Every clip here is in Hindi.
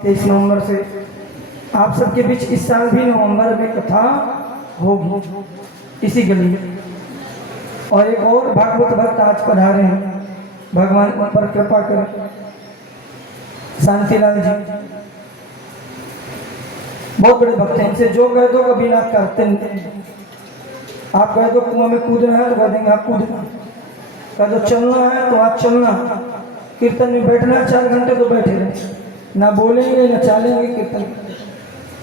23 नवंबर से आप सबके बीच इस साल भी नवंबर में कथा होगी इसी गली में। और एक और भागवत भक्त आज पधारे हैं, भगवान उन पर कृपा करें। शांतिलाल जी बहुत बड़े भक्त हैं, इनसे जो कह दो कभी ना करते नहीं। आप कह दो कुआं में कूदना है तो कह देंगे आप कूदना, कह दो चलना है तो आप चलना, कीर्तन में बैठना है 4 घंटे तो बैठे रहे, ना बोलेंगे ना चलेंगे कीर्तन।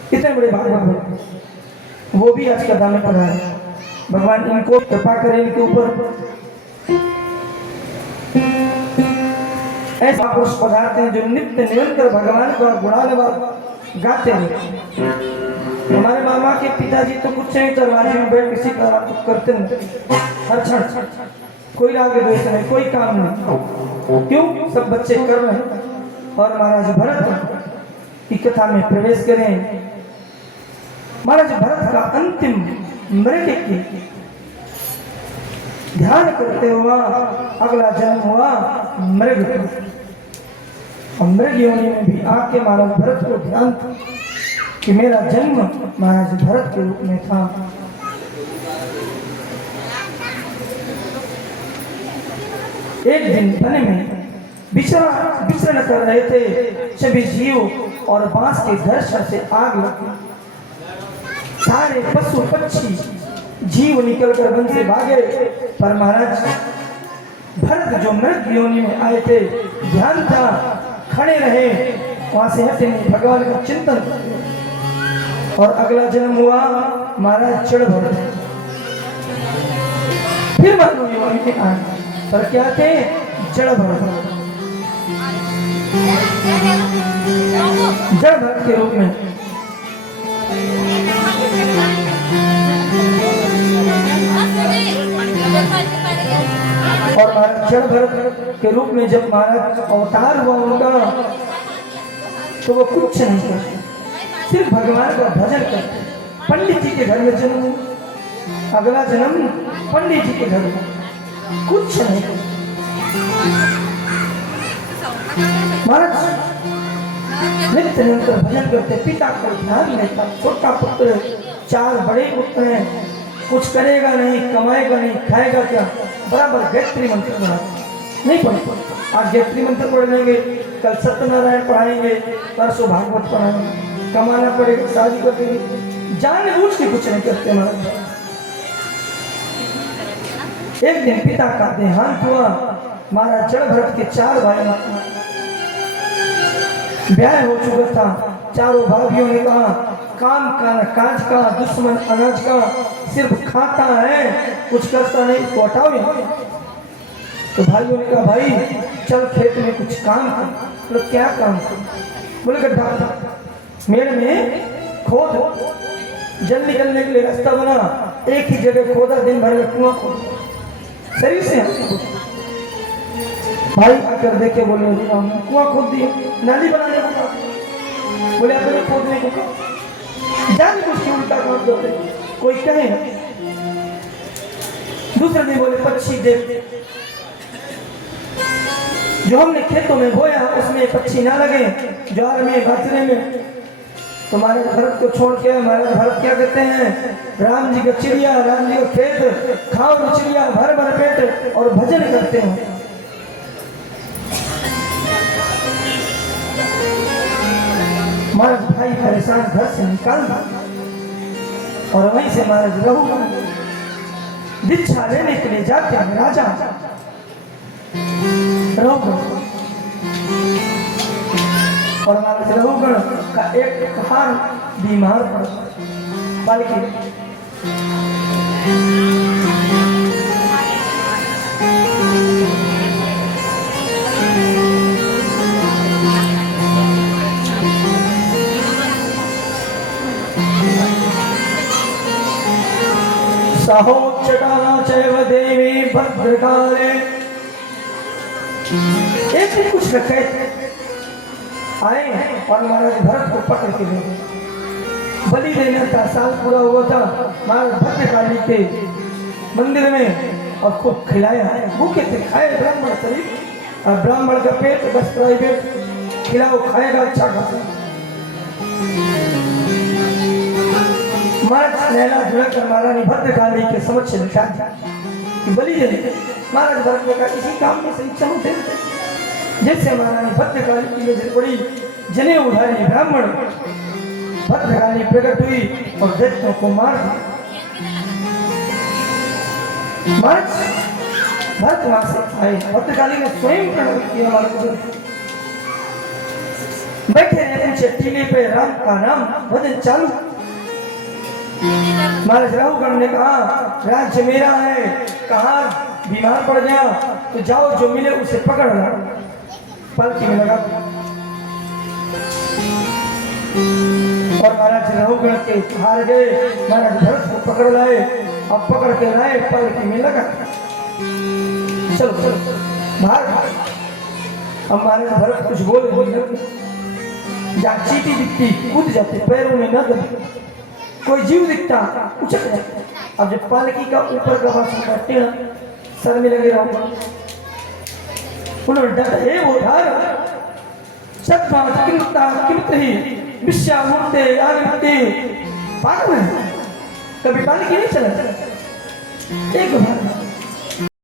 कितने बड़े भागवत भक्त, वो भी आज कथा में पढ़ा है। भगवान इनको कृपा करें, इनके ऊपर ऐसा पुरुष पधारते हैं जो नित्य निरंतर भगवान का गुणानुवाद गाते हैं। हमारे मामा के पिताजी तो कुछ नहीं, दरवाजे में बैठ किसी का करते नहीं, हर क्षण कोई राग द्वेष नहीं, कोई काम नहीं। क्यों? सब बच्चे कर रहे हैं। और महाराज भरत की कथा में प्रवेश करें। महाराज भरत का अंतिम मृग की ध्यान करते हुआ अगला जन्म हुआ मृग। और मृग योनि में भी आके महाराज भरत को ध्यान था कि मेरा जन्म महाराज भरत के रूप में था। एक दिन वन में विचरण कर रहे थे सभी जीव और बांस के घर्षण से आग लगी। सारे पशु पक्षी जीव निकलकर वन से भागे, पर महाराज भरत जो मृग योनि में आए थे ध्यान था, खड़े रहे, वहां से हटे नहीं, भगवान का चिंतन करते। और अगला जन्म हुआ महाराज जड़ भरत। फिर मानव योनि में आए, पर क्या थे? जड़ भरत, जड़ भरत के रूप में। और महाराज जड़ भरत के रूप में जब महाराज अवतार हुआ उनका, तो वो कुछ नहीं करते, सिर्फ भगवान का भजन करते। पंडित जी के घर में जन्म, अगला जन्म पंडित जी के घर में, कुछ नहीं करते। महाराज नित्य निरंतर भजन करते, पिता को ध्यान देता। छोटा पुत्र, 4 बड़े पुत्र हैं, कुछ करेगा नहीं, कमाएगा नहीं, खाएगा क्या? बराबर गायत्री मंत्र पढ़ा नहीं पढ़े। आज गायत्री मंत्र पढ़ लेंगे, कल सत्यनारायण पढ़ाएंगे, परसों भागवत पढ़ाएंगे, कमाना पड़ेगा, शादी कर देंगे, जानबूझ के कुछ नहीं करते। महाराज एक दिन पिता का देहांत हुआ। महाराज जड़ भरत के 4 भाई, ब्याह हो चुका था। चारों भाइयों ने कहा काम का न काज का, दुश्मन अनाज का, सिर्फ खाता है कुछ करता नहीं, इसको हटाओ यहाँ। तो भाइयों ने कहा भाई चल खेत में कुछ काम कर। तो क्या काम कर? बोले गड्ढा मेड़ में खोद, जल निकलने के लिए रास्ता बना, एक ही जगह खोदा, दिन भर में कुआं खोदा, शरीर से भाई आकर देखे, बोले कुआं खोद दिया, नाली बनाने को कहा। बोले अपने खोदने को कहा, जान कुछ उल्टा काम करते, कोई कहे। दूसरे दिन बोले पक्षी देख, जो हमने खेतों में बोया उसमें पक्षी ना लगे, ज्वार में बाजरे में। तो महाराज भरत को छोड़ के महाराज भरत क्या कहते हैं? राम जी का चिड़िया, राम जी का खेत, खाओ चिड़िया भर भर पेट, और भजन करते हैं। महाराज भाई परेशान घर से निकाल दिया। और वहीं से महाराज रहू दीक्षा लेने के लिए जाते हैं राजा रघुगण। और महाराज रघुगण का एक कुहार बीमार पड़ा, बल्कि सहोच्चटा चैव देवी भद्रकाले। एक दिन कुछ डकैत आए और महाराज भरत को पकड़ के ले गए। बलि देना था, साल पूरा हुआ था। महाराज भद्रकाली के मंदिर में और खूब खिलाया, भूखे थे, खाए ब्राह्मण शरीर, और ब्राह्मण का पेट बस प्राइवेट, खिलाओ खाएगा अच्छा खासा। महाराज नैना धुलकर महारानी भद्रकाली के समक्ष लिखा कि बलि देने महाराज भरत ने कहा इसी काम में से इच्छा उठे जैसे महारानी भद्रकाली की नजर पड़ी जने उधारी ब्राह्मण भद्रकाली प्रकट हुई और दैत्यों को मार दिया। महाराज भरत वहां से आए, भद्रकाली ने स्वयं प्रणव किया महाराज बैठे रहे पूछे टीले पे राम का नाम भजन चालू। महाराज राहुगण ने कहा राज्य मेरा है, कहा बीमार पड़ गया तो जाओ जो मिले उसे पकड़ लो, पालकी में लगा। और महाराज राहुगण के हार गए, महाराज भरत को पकड़ लाए, अब पकड़ के लाए पालकी में लगा। चलो चलो भाग। अब महाराज भरत कुछ बोले, जहाँ चीटी दिखती कूद जाते, पैरों में न दबे, कोई जीव दिखता उछल जाता। अब जब पालकी का ऊपर का भाषण टेढ़ा सर में लगे रहो, उन्होंने डर है वो धार सत्मात किमता किमतहि विश्यामूर्ते आनंदते पागल है, कभी पालकी नहीं चला एक बार